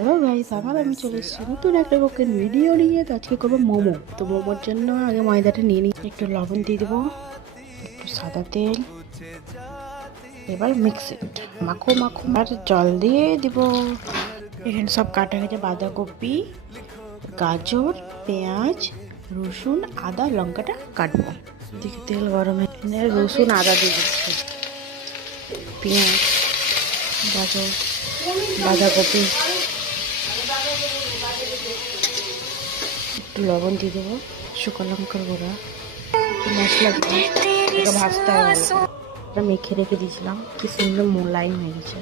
Hello guys, আবার আমি চলে এসেছি নতুন একটা কুকিং ভিডিও নিয়ে। তো আজকে করবো মোমো। তো মোমোর জন্য আগে ময়দাটা নিয়ে নিই, একটু লবণ দিয়ে দেবো, একটু সাদা তেল, এবার মিক্স ইট, মাখো মাখো আর জল দিয়ে দিব। এখানে সব কাটা গেছে, বাঁধাকপি, গাজর, পেঁয়াজ, রসুন, আদা, লঙ্কাটা কাটবো। দেখি তেল গরমে রসুন আদা দিয়ে দিচ্ছি, পেঁয়াজ, গাজর, বাঁধাকপি, একটু লবণ দিয়ে দেবো, শুকনো লঙ্কার গুঁড়া, একটু মশলা দিয়ে এটা ভাজতে হবে। এটা মেখে রেখে দিয়েছিলাম, কি সুন্দর মোলায়েম হয়ে গেছে।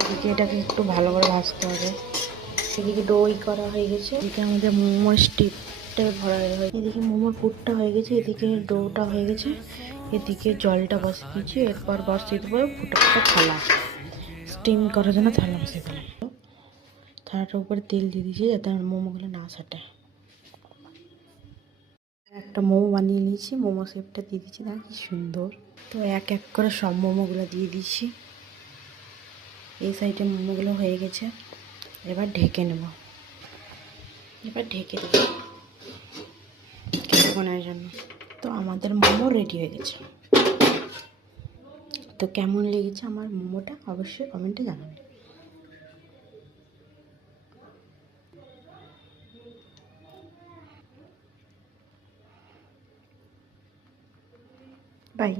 এদিকে এটাকে একটু ভালো করে ভাজতে হবে। এদিকে দই করা হয়ে গেছে, এদিকে আমাদের মোমোর স্টিপটা ভরা হয়ে, এদিকে মোমোর পুরটা হয়ে গেছে, এদিকে ডোটা হয়ে গেছে, এদিকে জলটা বসিয়ে দিয়েছি। এরপর বসিয়ে দেবো ফুটা ফুটা থালা, স্টিম করার জন্য থালা বসিয়ে দিলাম। থালাটার উপরে তেল দিয়ে দিয়েছি যাতে আমার মোমোগুলো না সাটে। একটা মোমো বানিয়ে নিয়েছি, মোমো শেপটা দিয়ে দিচ্ছি, না কি সুন্দর। তো এক এক করে সব মোমোগুলো দিয়ে দিচ্ছি। এই সাইডে মোমোগুলো হয়ে গেছে, এবার ঢেকে নেব। এবার ঢেকে দেব কিছুক্ষণের জন্য। তো আমাদের মোমো রেডি হয়ে গেছে। তো কেমন লেগেছে আমার মোমোটা অবশ্যই কমেন্টে জানাবেন। বাই।